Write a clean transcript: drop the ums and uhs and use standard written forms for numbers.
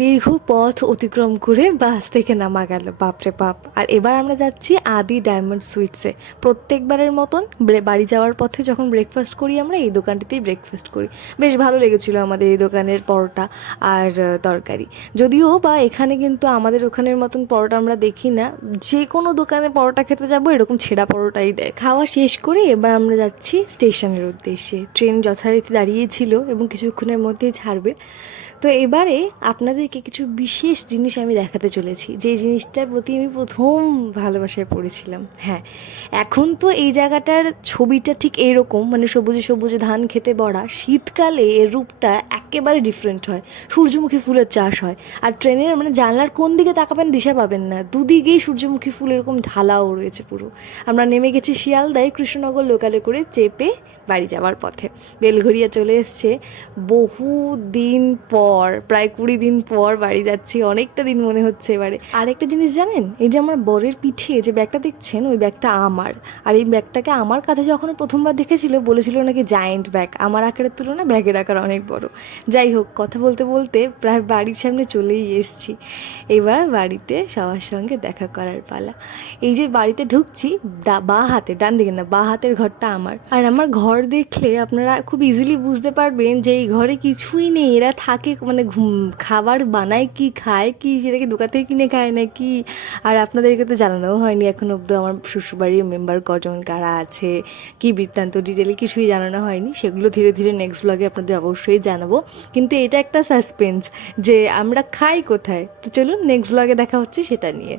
দীর্ঘ পথ অতিক্রম করে বাস থেকে নামা গেল, বাপরে বাপ। আর এবার আমরা যাচ্ছি আদি ডায়মন্ড সুইটসে। প্রত্যেকবারের মতন বাড়ি যাওয়ার পথে যখন ব্রেকফাস্ট করি আমরা এই দোকানটিতেই ব্রেকফাস্ট করি। বেশ ভালো লেগেছিল আমাদের এই দোকানের পরোটা আর তরকারি। যদিও বা এখানে কিন্তু আমাদের ওখানের মতন পরোটা আমরা দেখি না, যে কোনো দোকানে পরোটা খেতে যাবো এরকম ছেঁড়া পরোটাই দেয়। খাওয়া শেষ করে এবার আমরা যাচ্ছি স্টেশনের উদ্দেশ্যে। ট্রেন যথারীতি দাঁড়িয়েছিল এবং কিছুক্ষণের মধ্যেই ছাড়বে। তো এবারে আপনাদেরকে কিছু বিশেষ জিনিস আমি দেখাতে চলেছি, যে জিনিসটার প্রতি আমি প্রথম ভালোবাসায় পড়েছিলাম। হ্যাঁ, এখন তো এই জায়গাটার ছবিটা ঠিক এইরকম, মানে সবুজে সবুজে ধান খেতে ভরা। শীতকালে এর রূপটা একেবারে ডিফারেন্ট হয়। সূর্যমুখী ফুলের চাষ হয়। আর ট্রেনের মানে জানলার কোন দিকে তাকাবেন দিশা পাবেন না, দুদিকেই সূর্যমুখী ফুল এরকম ঢালাও রয়েছে পুরো। আমরা নেমে গেছি শিয়ালদায় কৃষ্ণনগর লোকালে করে চেপে বাড়ি যাওয়ার পথে। বেলঘরিয়া চলে এসছে। বহু দিন পর, প্রায় 20 দিন পর বাড়ি যাচ্ছি। অনেকটা দিন মনে হচ্ছে এবারে। আর একটা জিনিস জানেন, এই যে আমার বরের পিঠে যে ব্যাগটা দেখছেন ওই ব্যাগটা আমার। আর এই ব্যাগটাকে আমার কাছে যখন ও প্রথমবার দেখেছিল বলেছিল নাকি জায়েন্ট ব্যাগ। আমার আকারের তুলনায় ব্যাগের আকার অনেক বড়। যাই হোক, কথা বলতে বলতে প্রায় বাড়ির সামনে চলেই এসছি। এবার বাড়িতে সবার সঙ্গে দেখা করার পালা। এই যে বাড়িতে ঢুকছি, বাঁ হাতে, ডান দিকে না, বাঁ হাতের ঘরটা আমার। আর আমার ঘর দেখলে আপনারা খুব ইজিলি বুঝতে পারবেন যে এই ঘরে কিছুই নেই। এরা থাকে মানে খাবার বানায় কি, খায় কি, সেটাকে দোকান থেকে কিনে খায় নাকি। আর আপনাদেরকে তো জানানোও হয়নি এখন অব্দি আমার শ্বশুরবাড়ির মেম্বার কজন কারা আছে, কি বৃত্তান্ত, ডিটেলে কিছুই জানানো হয়নি। সেগুলো ধীরে ধীরে নেক্সট ব্লগে আপনাদের অবশ্যই জানাবো। কিন্তু এটা একটা সাসপেন্স যে আমরা খাই কোথায়। তো চলুন নেক্সট ব্লগে দেখা হচ্ছে সেটা নিয়ে।